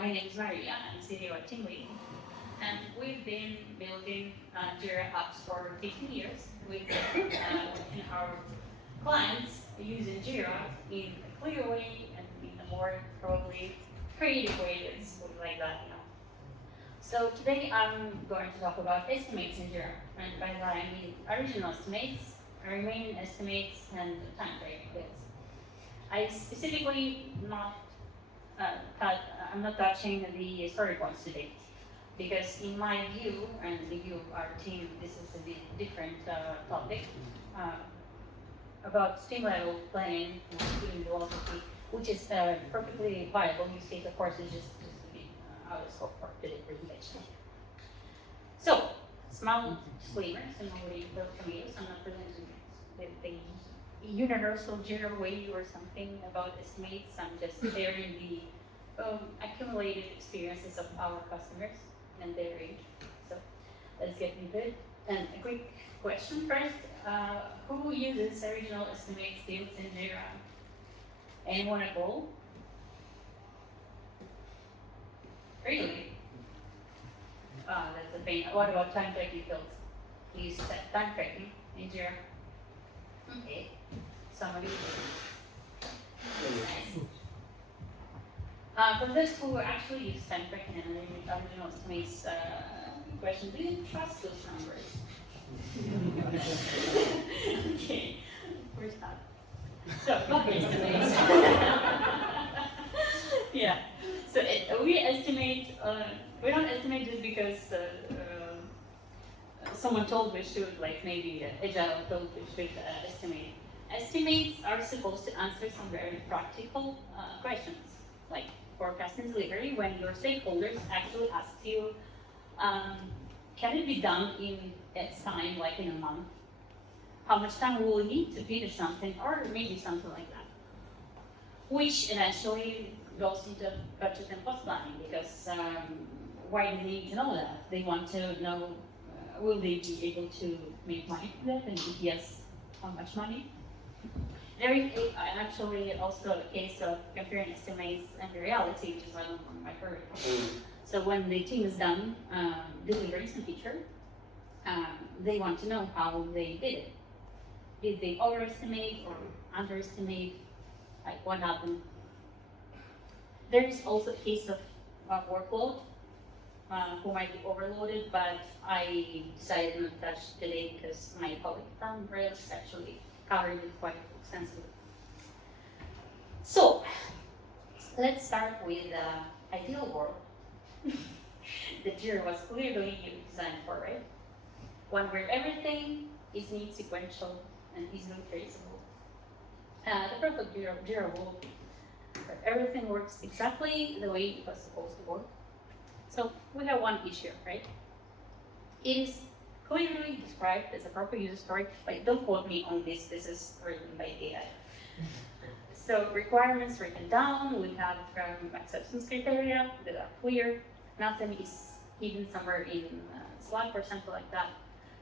my name is Maria. I'm CEO at Teamlead. And we've been building Jira apps for 15 years with our clients using Jira in a clear way and in a more probably creative way, let's put it like that. So today I'm going to talk about estimates in Jira. And by that I mean original estimates, remaining estimates, and time frame bits. I specifically I'm not touching the story points today, because in my view and the view of our team, this is a bit different topic about team level planning and team velocity, which is a perfectly viable use case. Of course, it's just a bit out of scope for today's presentation. So, small disclaimer, so nobody will from you, so I'm not presenting the universal Jira way or something about estimates. I'm just sharing the accumulated experiences of our customers and their range. So let's get into it. And a quick question first. Who uses original estimates fields in Jira? Anyone at all? Really? That's a pain. What about time tracking fields? Do you use time tracking in Jira? Okay. Somebody. Nice. For those who actually use time tracking and original estimates question, do you trust those numbers? Okay, of course not. So, what estimates? Yeah. So we estimate. We don't estimate just because someone told we should, like maybe Agile told we should estimate. Estimates are supposed to answer some very practical questions, like forecast and delivery, when your stakeholders actually ask you, can it be done in X time, like in a month? How much time will we need to finish something, or maybe something like that? Which eventually goes into budget and cost planning, because why do they need to know that? They want to know, will they be able to make money from that, and if yes, how much money? There is actually also a case of comparing estimates and the reality, which is one of my favorite. So when the team is done delivering some feature, they want to know how they did it. Did they overestimate or underestimate? Like what happened? There is also a case of workload who might be overloaded, but I decided not to touch today because my colleague from Rails actually covered it quite extensively. So let's start with the ideal world that Jira was clearly designed for, right? One where everything is neat, sequential, and easily traceable. The perfect Jira world where everything works exactly the way it was supposed to work. So we have one issue, right? It is clearly described as a proper user story, but don't quote me on this. This is written by AI. So requirements written down, we have acceptance criteria that are clear. Nothing is hidden somewhere in Slack or something like that.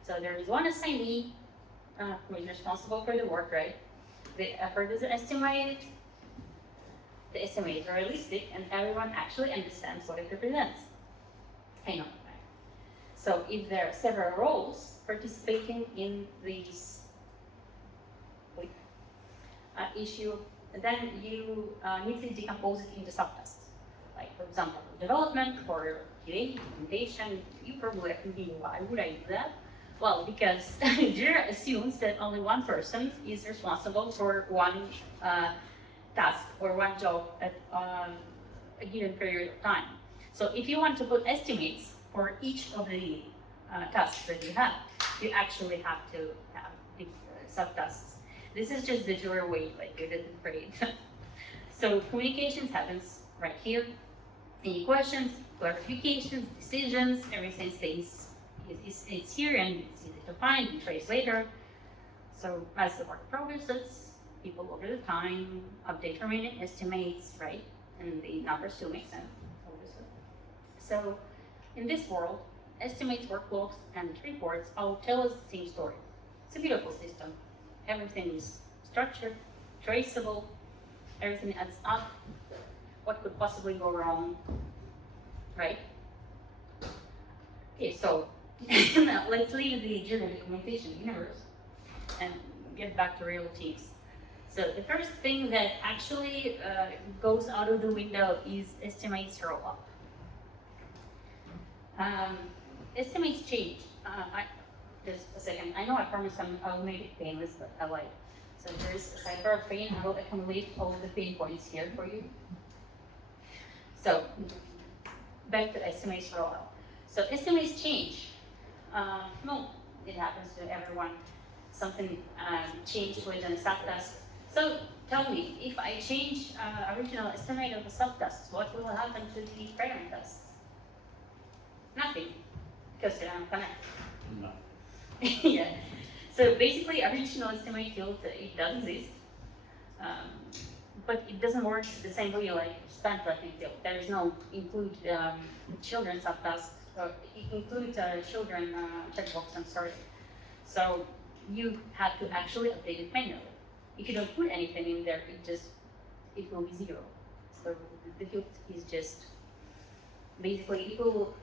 So there is one assignee who is responsible for the work, right? The effort is estimated, the estimate is realistic, and everyone actually understands what it represents. Hang on. So if there are several roles participating in this issue, then you neatly decompose it into subtasks. Like, for example, development for QA, implementation. You probably are thinking, why would I do that? Well, because Jira assumes that only one person is responsible for one task or one job at a given period of time. So if you want to put estimates for each of the tasks that you have, you actually have to have big subtasks. This is just the Jira way, like you didn't create. So communications happens right here. Any questions, clarifications, decisions, everything stays. It's here and it's easy to find and trace later. So as the work progresses, people over the time update remaining estimates, right? And the numbers still make sense, obviously. So in this world, estimates, worklogs, and reports all tell us the same story. It's a beautiful system. Everything is structured, traceable, everything adds up. What could possibly go wrong? right? Okay, so now let's leave the Jira documentation universe and get back to real teams. So the first thing that actually goes out of the window is estimates roll up. Estimates change. Just a second. I know I promised I'll make it painless, but I lied. So there's a sidebar of pain. I will accumulate all the pain points here for you. So back to estimates rollout. So estimates change. No, it happens to everyone. Something changed within a subtask. So tell me, if I change original estimate of the subtasks, what will happen to the parent tasks? Nothing, because they don't connect. No. Yeah. So basically, original estimate field, it does exist, but it doesn't work the same way like span tracking field. There is no include children subtask, or include children checkbox. I'm sorry. So you have to actually update it manually. If you don't put anything in there, it will be zero. So the field is just basically it will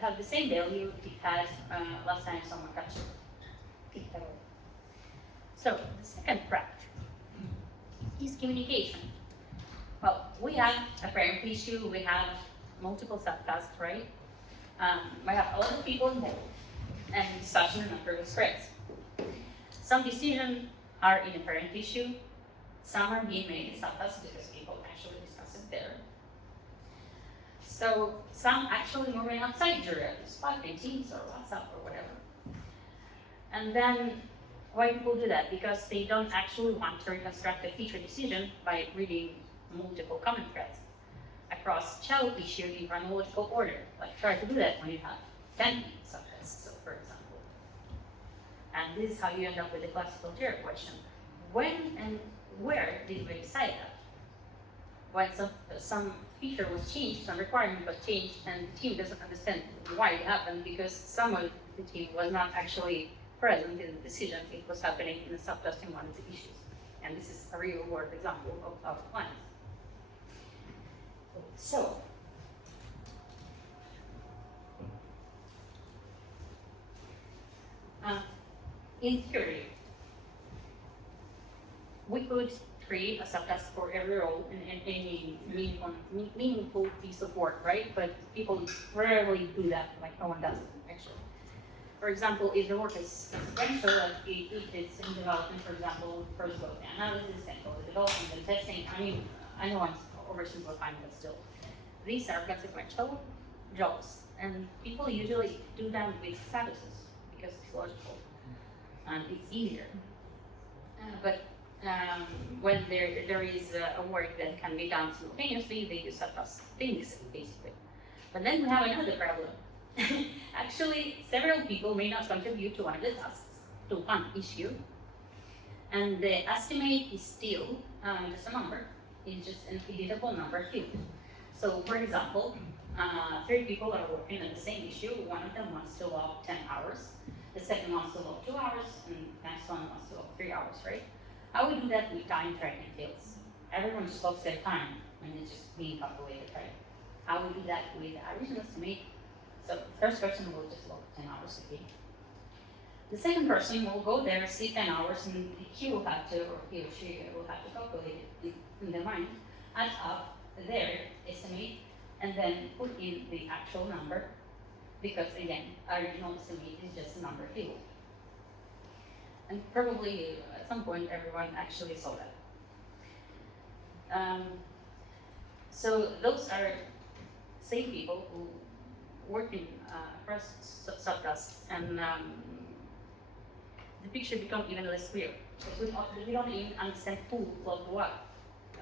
have the same value it had last time someone touched it. So the second fact is communication. Well, we have a parent issue, we have multiple subtasks, right? We have a lot of people involved and such a number of threads. Some decisions are in a parent issue, some are being made in subtasks because people actually discuss it there. So some actually moving outside Jira, Slack in Teams or WhatsApp or whatever. And then why people do that? Because they don't actually want to reconstruct a feature decision by reading multiple common threads across child issue in chronological order. Like try to do that when you have 10 subtasks, so for example. And this is how you end up with the classical Jira question. When and where did we decide that? When some feature was changed, some requirement was changed, and the team doesn't understand why it happened because some of the team was not actually present in the decision. It was happening in the subtask in one of the issues. And this is a real world example of our clients. So, in theory, we could create a subtask for every role in any meaningful piece of work, right? But people rarely do that, like no one does actually. For example, if the work is sequential, like if it's in development, for example, first go to analysis, then go to development, then testing. I mean, I know I'm oversimplifying, but still. These are consequential jobs, and people usually do them with statuses because it's logical and it's easier. But when there is a work that can be done simultaneously, they use subtasks basically. But then we have another problem. Actually, several people may not contribute to one of the tasks, to one issue, and the estimate is still just a number. It's just an editable number field. So, for example, 3 people are working on the same issue. One of them wants to log 10 hours, the second wants to log 2 hours, and the next one wants to log 3 hours, right? I would do that with time tracking fields. Everyone just logs their time and it's just being calculated, right? I would do that with original estimate. So the first person will just log 10 hours a day. The second person will go there, see 10 hours, and he will have to, or he or she will have to calculate it in their mind, add up their estimate, and then put in the actual number, because again, original estimate is just a number field. And probably at some point everyone actually saw that. So those are same people who work in across subtasks, and the picture becomes even less clear. Because we don't even understand who logged what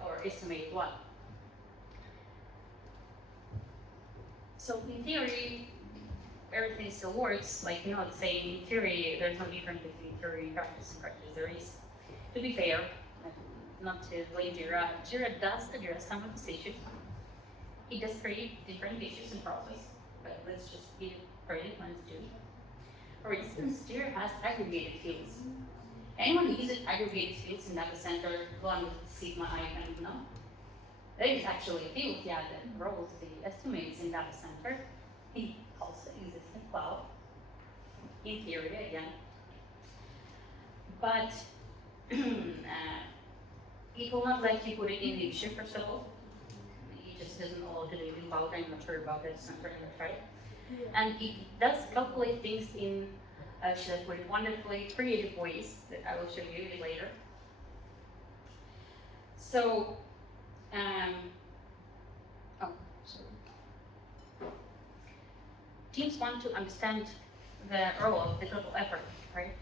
or estimate what. So in theory, everything still works. Like, you know, saying in theory, there's no difference between theory and practice. In practice, there is. To be fair, not to blame Jira, Jira does address some of these issues. It does create different issues in process, but let's just give it credit when it's due. For instance, Jira has aggregated fields. Anyone who uses aggregated fields in data center, along with Sigma icon, no? There is actually a field, yeah, that rolls the estimates in data center. It also exists in cloud, in theory again. But it will not let you put it in the issue, first of all. It just doesn't allow to do it in cloud. I'm not sure about that, so I'm trying to try it. And it does calculate things in, should I put it, wonderfully creative ways that I will show you later. So, teams want to understand the role of the total effort, right?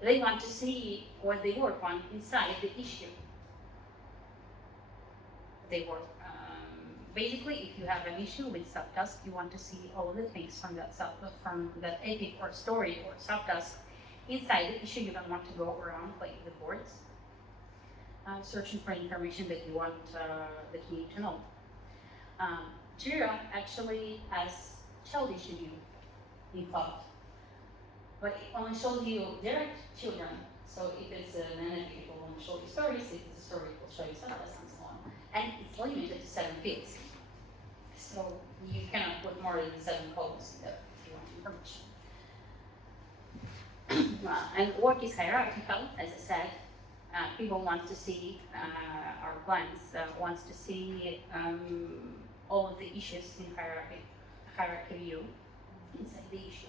They want to see what they work on inside the issue. They work. Basically, if you have an issue with subtask, you want to see all the things from that epic or story or subtask inside the issue. You don't want to go around playing the boards, searching for information that you want, that you need to know. Jira actually has child issue view in cloud, but it only shows you direct children. So if it's an NFT, it will only show you stories. If it's a story, it will show you subtasks and so on. And it's limited to 7 fields. So you cannot put more than 7 columns if you want information. And work is hierarchical, as I said. People want to see, our clients wants to see all of the issues in hierarchy view inside the issue.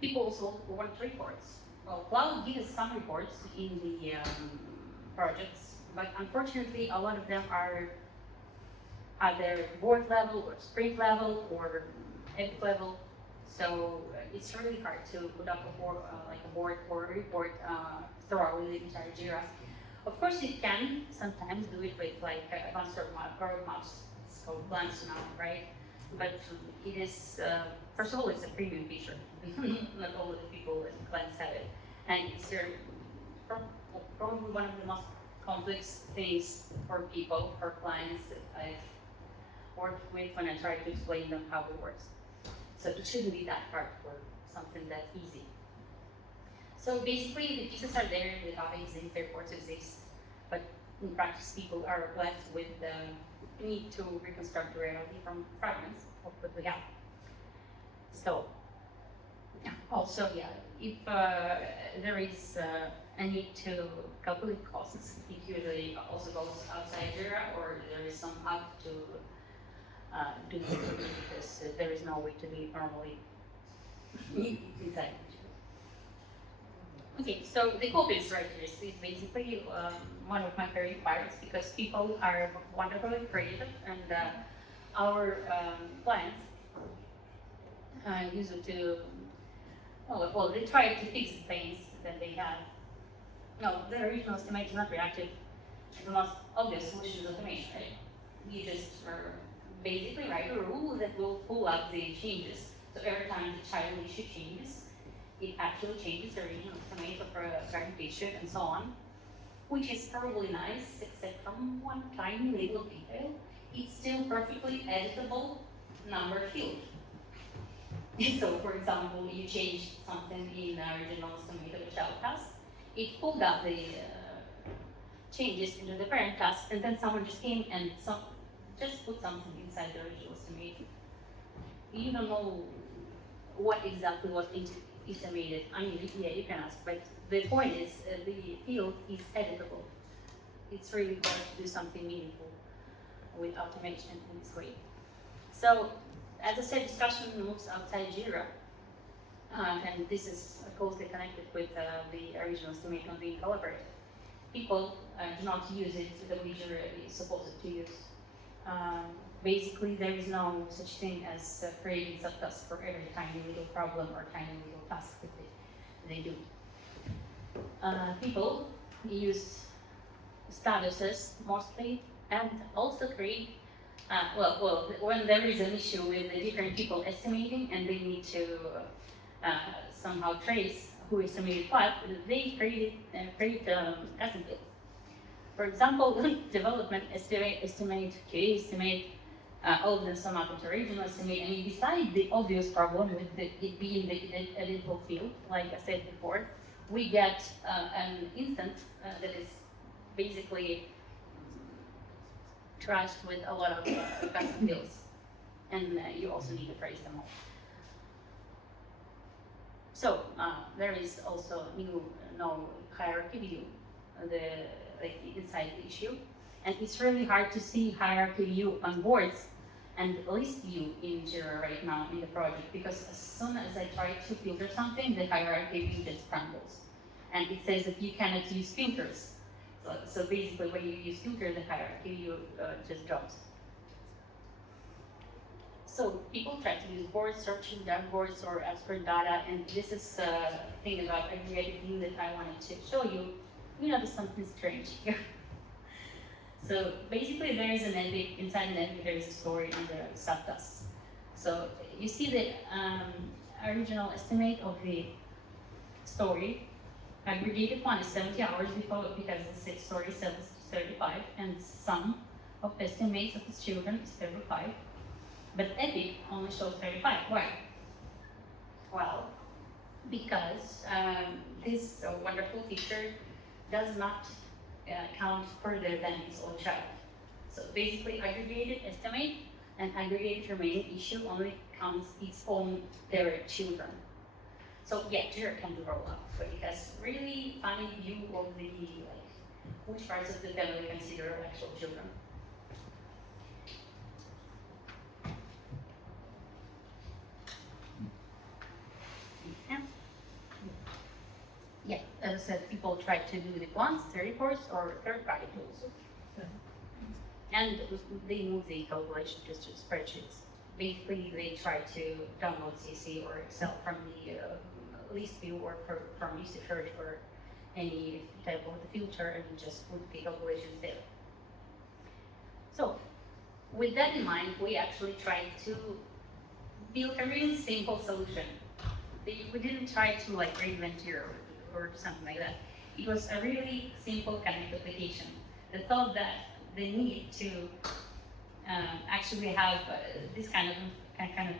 People also want reports. Well, cloud gives some reports in the projects, but unfortunately, a lot of them are either board level or sprint level or epic level. So it's really hard to put up a board, like a board or a report thoroughly the entire Jira. Of course, you can sometimes do it with like advanced roadmaps. It's called glance now, right? But it is, first of all, it's a premium feature. Not all of the people and clients have it. And it's probably one of the most complex things for people, for clients that I've worked with when I try to explain them how it works. So it shouldn't be that hard for something that easy. So basically, the pieces are there, the data exists, the reports exist, but in practice, people are left with the need to reconstruct the reality from fragments of what we have. So, also, if there is a need to calculate costs, it usually also goes outside Jira, or there is some app to do it because there is no way to do it normally inside Jira. Okay, so the copy strategies is basically one of my favorite parts because people are wonderfully creative, and our clients use it to, well, they try to fix the things that they have. No, the original estimate is not reactive. The most obvious solution is automation, right? You just basically write a rule that will pull up the changes. So every time the child issue changes, it actually changes the original estimate of a current issue and so on, which is probably nice, except from one tiny little detail. It's still perfectly editable number field. So, for example, you changed something in the original estimate of a child task, it pulled out the changes into the parent task, and then someone just came and just put something inside the original estimate. You don't know what exactly was estimated. I mean, yeah, you can ask, but the point is the field is editable. It's really hard to do something meaningful with automation in this way. So, as I said, discussion moves outside Jira, and this is closely connected with the original estimate on being collaborative. People do not use it the way Jira is supposed to use. Basically, there is no such thing as creating subtasks for every tiny little problem or tiny little task that they do. People use statuses mostly, and also create, when there is an issue with the different people estimating and they need to somehow trace who estimated what, they create custom fields. For example, development estimate, QA estimate, all of them sum up into original estimate. I mean, besides the obvious problem with it being the editable field, like I said before, we get an instance that is basically trashed with a lot of custom fields, and you also need to phrase them all. So there is also no hierarchy view, inside the issue, and it's really hard to see hierarchy view on boards and list view in Jira right now in the project, because as soon as I try to filter something, the hierarchy view just crumbles, and it says that you cannot use filters. So basically, when you use filter, the hierarchy view just drops. So people try to use boards, searching dashboards, or ask for data, and this is a thing about aggregated view that I wanted to show you. You notice something strange here. So basically, there is an epic, inside an epic, there is a story and there are subtasks. So you see the original estimate of the story. Aggregated one is 70 hours before, because the story says 35, and sum of estimates of its children is 35. But Epic only shows 35. Why? Well, because this wonderful feature does not count further than its own child. So basically, aggregated estimate and aggregated remaining issue only counts its own direct children. So yeah, Jira can do roll up, but it has really funny view of the which parts of the family consider actual children. Yeah, as I said, people try to do it once, the reports or third-party tools. And they move the calculation just to spreadsheets. Basically, they try to download CC or Excel from the list view or from usage search or any type of the filter, and just put the calculations there. So, with that in mind, we actually tried to build a really simple solution. We didn't try to reinvent Jira or something like that. It was a really simple kind of application. The thought that the need to actually have this kind of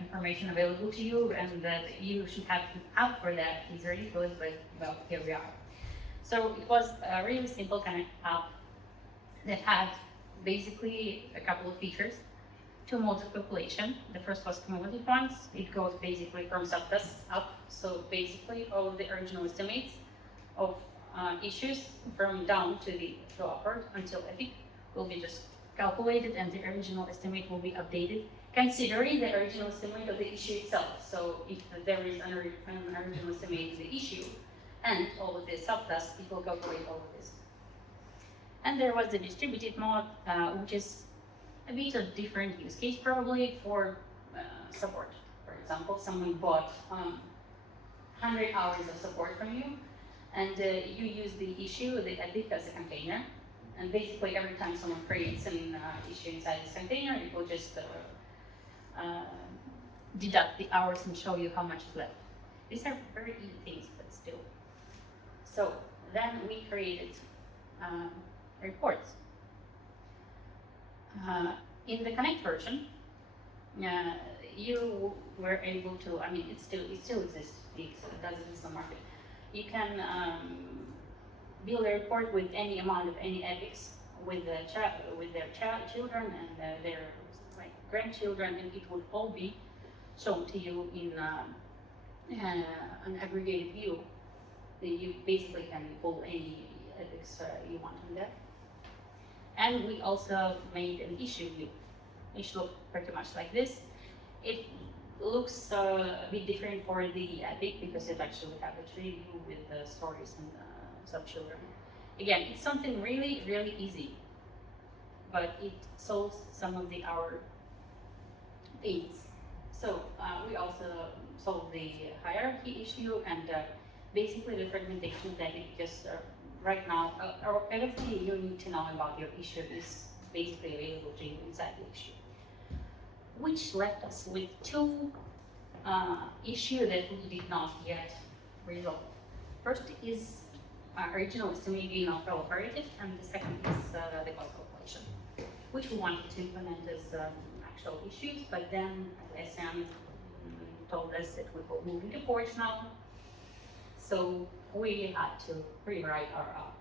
information available to you, and that you should have to out for that is ridiculous, but well, here we are. So it was a really simple kind of app that had basically a couple of features. 2 modes of calculation. The first was cumulative ones. It goes basically from subtasks up. So basically all of the original estimates of issues from down to upward until epic will be just calculated, and the original estimate will be updated considering the original estimate of the issue itself. So if there is an original estimate of the issue and all of the subtasks, it will calculate all of this. And there was the distributed mode, which is a bit of different use case probably for support. For example, someone bought 100 hours of support from you, and you use the issue, the epic, as a container. And basically every time someone creates an issue inside this container, it will just deduct the hours and show you how much is left. These are very easy things, but still. So then we created reports. In the Connect version, you were able to, I mean, it still exists, it does exist on the market. You can build a report with any amount of any epics with their children and their grandchildren, and it would all be shown to you in an aggregated view. You basically can pull any epics you want on that. And we also made an issue view, which looks pretty much like this. It looks a bit different for the epic because it actually has a tree view with the stories and sub-children. Again, it's something really, really easy, but it solves some of our pains. So we also solved the hierarchy issue, and basically the fragmentation that it just right now, everything you need to know about your issue is basically available to you inside the issue. Which left us with 2 issues that we did not yet resolve. First is original estimate being not operative, and the second is the cost calculation, which we wanted to implement as actual issues, but then Atlassian told us that we will move into Forge now, so we had to rewrite our app.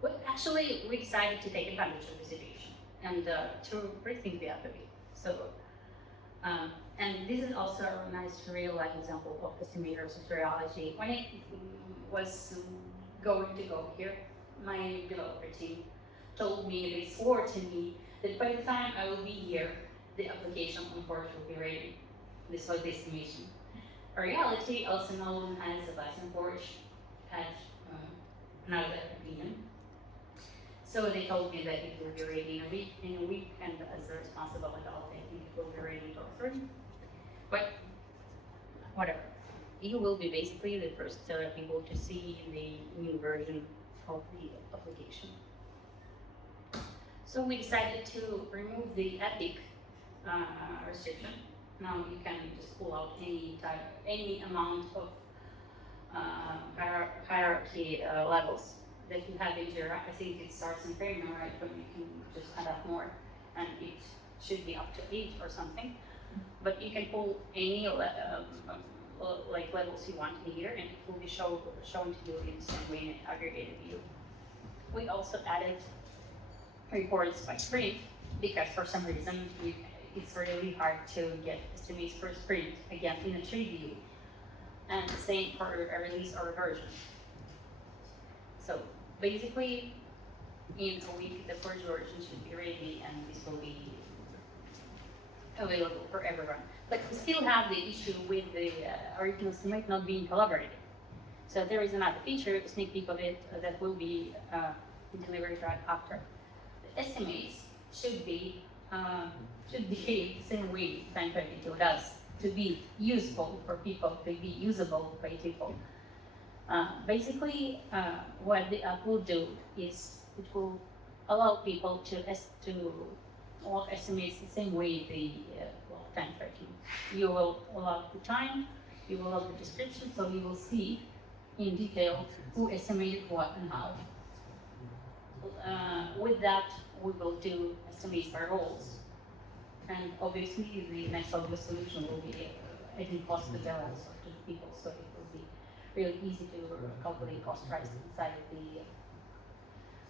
But actually, we decided to take advantage of the situation and to rethink the app a bit. So, and this is also a nice real-life example of estimator sociology. When I was going to go here, my developer team told me, they swore to me, that by the time I will be here, the application on Forge will be ready. This was the estimation. In reality, also known as Atlassian Forge, had another opinion. So they told me that it will be ready in a week, and as a responsible adult, I think it will be ready in authority. But whatever. You will be basically the first people to see the new version of the application. So we decided to remove the epic restriction. Now you can just pull out any amount of hierarchy levels that you have in Jira. I think it starts in Premium, right, when you can just add up more, and it should be up to 8 or something. But you can pull any like levels you want in here, and it will be shown to you in the same way in an aggregated view. We also added reports by sprint, because for some reason it's really hard to get estimates per sprint, again, in a tree view. And same for a release or a version. So basically, in a week, the first version should be ready, and this will be available for everyone. But we still have the issue with the original estimate not being collaborated. So there is another feature, a sneak peek of it, that will be delivered right after. The estimates should behave the same way Time32 does, to be useful for people, to be usable by people. Basically, what the app will do is it will allow people to log estimates the same way they time tracking. You will log the time, you will log the description, so you will see in detail who estimated what and how. With that, we will do estimates by roles. And obviously, the next obvious solution will be adding cost to balance to the people, so it will be really easy to calculate cost price inside of the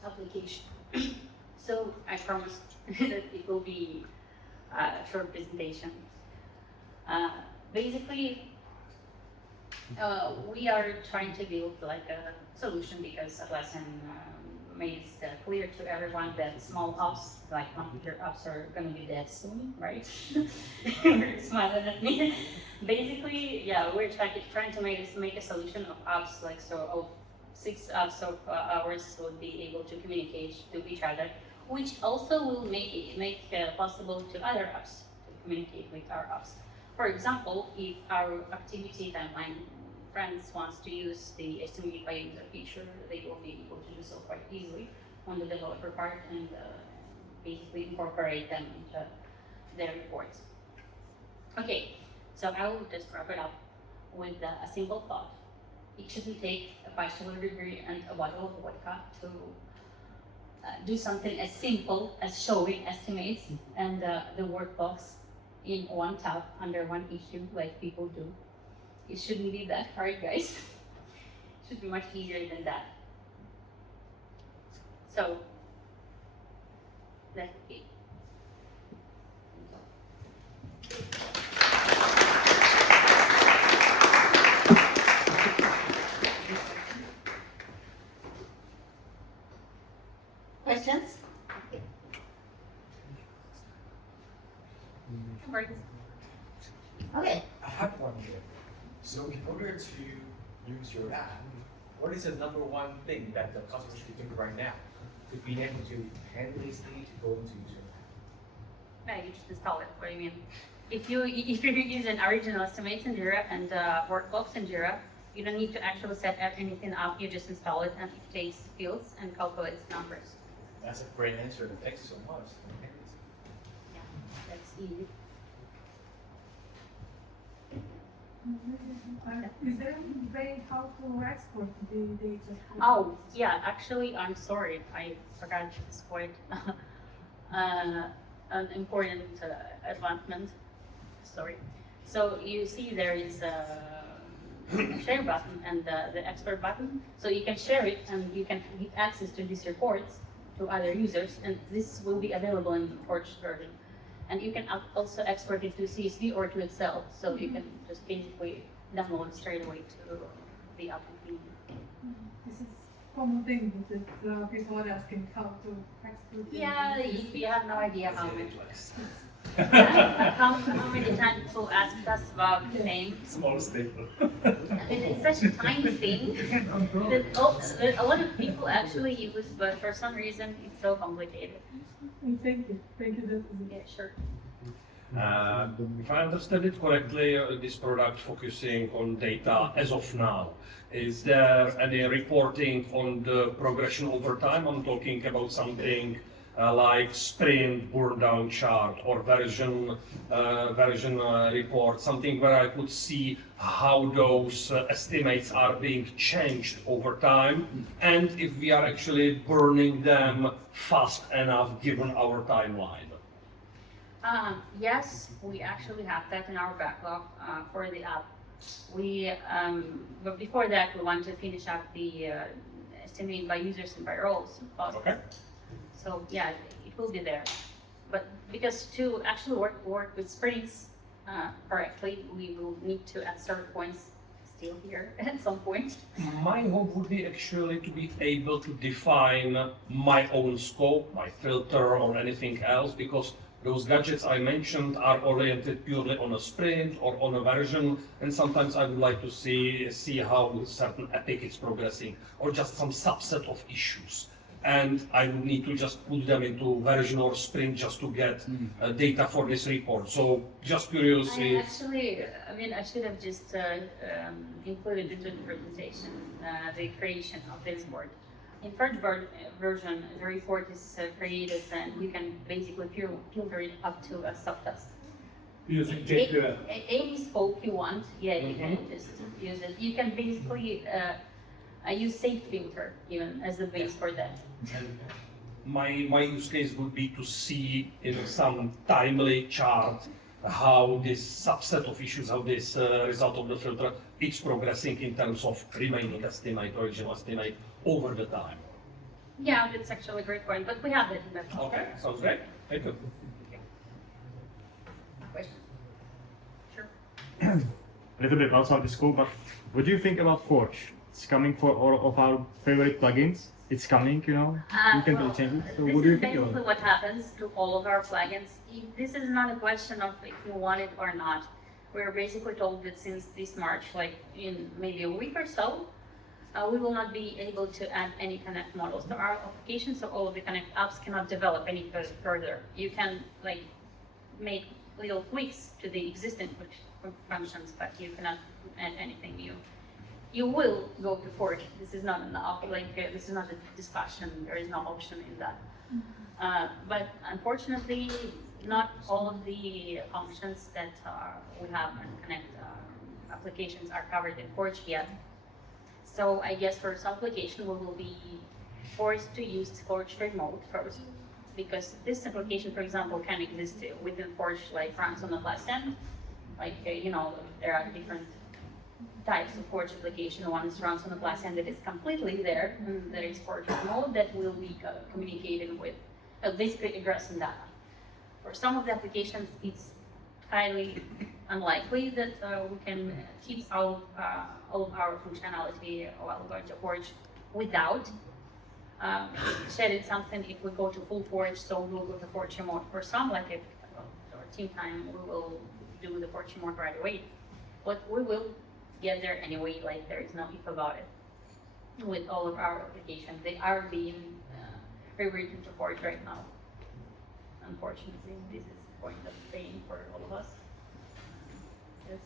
application. So I promised that it will be a short presentation. Basically, we are trying to build like a solution, because Atlassian made it clear to everyone that small apps, like computer apps, are going to be dead soon, right? You're smiling at me. Basically, yeah, we're trying to make a solution of apps, like so of 6 apps of ours would be able to communicate to each other, which also will make it possible to other apps to communicate with our apps. For example, if our activity timeline friends wants to use the estimate by user feature, they will be able to do so quite easily on the developer part, and basically incorporate them into their reports. Okay, so I will just wrap it up with a simple thought. It shouldn't take a bachelor degree and a bottle of vodka to do something as simple as showing estimates and the workbox in one tab under one issue like people do. It shouldn't be that hard, guys. It should be much easier than that. So, that's it. Questions? Okay. I have one here. So in order to use your app, what is the number one thing that the customer should do right now to be able to painlessly to go into your app? No, you just install it. What do you mean? If you use an original estimates in Jira and workbooks in Jira, you don't need to actually set anything up. You just install it, and it takes fields and calculates numbers. That's a great answer. Thanks so much. Yeah, that's easy. Is there any way how to export the data? Oh, yeah, actually, I'm sorry, I forgot this point. an important advancement. Sorry. So you see there is a share button and the expert button. So you can share it and you can get access to these reports to other users, and this will be available in the forged version. And you can also export it to CSV or to Excel, so you can just basically download straight away to the application. This is common thing that people are asking how to export. Yeah, this. you have no idea how many. Flex. How many times people ask us about the same? Small staple. It's such a tiny thing that a lot of people actually use, but for some reason it's so complicated. Thank you. Thank you. That is Yeah, sure. If I understand it correctly, this product focusing on data as of now. Is there any reporting on the progression over time? I'm talking about something like sprint burn down chart or version report, something where I could see how those estimates are being changed over time, and if we are actually burning them fast enough given our timeline. Yes, we actually have that in our backlog for the app. But before that, we want to finish up the estimate by users and by roles. Okay. So yeah, it will be there. But because to actually work with sprints correctly, we will need to at certain points still here at some point. My hope would be actually to be able to define my own scope, my filter, or anything else, because those gadgets I mentioned are oriented purely on a sprint or on a version, and sometimes I would like to see how certain epic is progressing, or just some subset of issues. And I would need to just put them into version or sprint just to get data for this report. So just curious if... I should have just included into the presentation the creation of this board. In first version, the report is created and you can basically filter it up to a subtask. Using JQL. Any scope you want, yeah, you can just use it. You can basically use safe filter even as the base for that. And my use case would be to see in some timely chart how this subset of issues, how this result of the filter is progressing in terms of remaining estimate, original estimate over the time. Yeah, that's actually a great point, but we have that in that. Okay, sounds great. Thank you. Question? Sure. A little bit outside the scope, but what do you think about Forge? It's coming for all of our favorite plugins. It's coming, you know. You can really change it. So what do you think This is about basically it? what happens to all of our plugins. This is not a question of if you want it or not. We're basically told that since this March, like in maybe a week or so, we will not be able to add any Connect models to our application, so all of the Connect apps cannot develop any further. You can like make little tweaks to the existing functions, but you cannot add anything new. You will go to Forge. This is not this is not a discussion. There is no option in that. But unfortunately, not all of the functions that we have in Connect applications are covered in Forge yet. So I guess for some application, we will be forced to use Forge Remote first, because this application, for example, can exist within Forge, like runs on Atlassian. Like there are different types of Forge application. One is runs on Atlassian that is completely there, and there is Forge Remote that will be communicating with, basically addressing data. For some of the applications, it's highly unlikely that we can keep all of our functionality while going to Forge without shedding something. If we go to full Forge, so we'll go to Forge Remote. For some, like our TeamTime, we will do the Forge Remote right away. But we will get there anyway, like there is no if about it. With all of our applications, they are being rewritten to Forge right now. Unfortunately, this is the point of pain for all of us. Yes.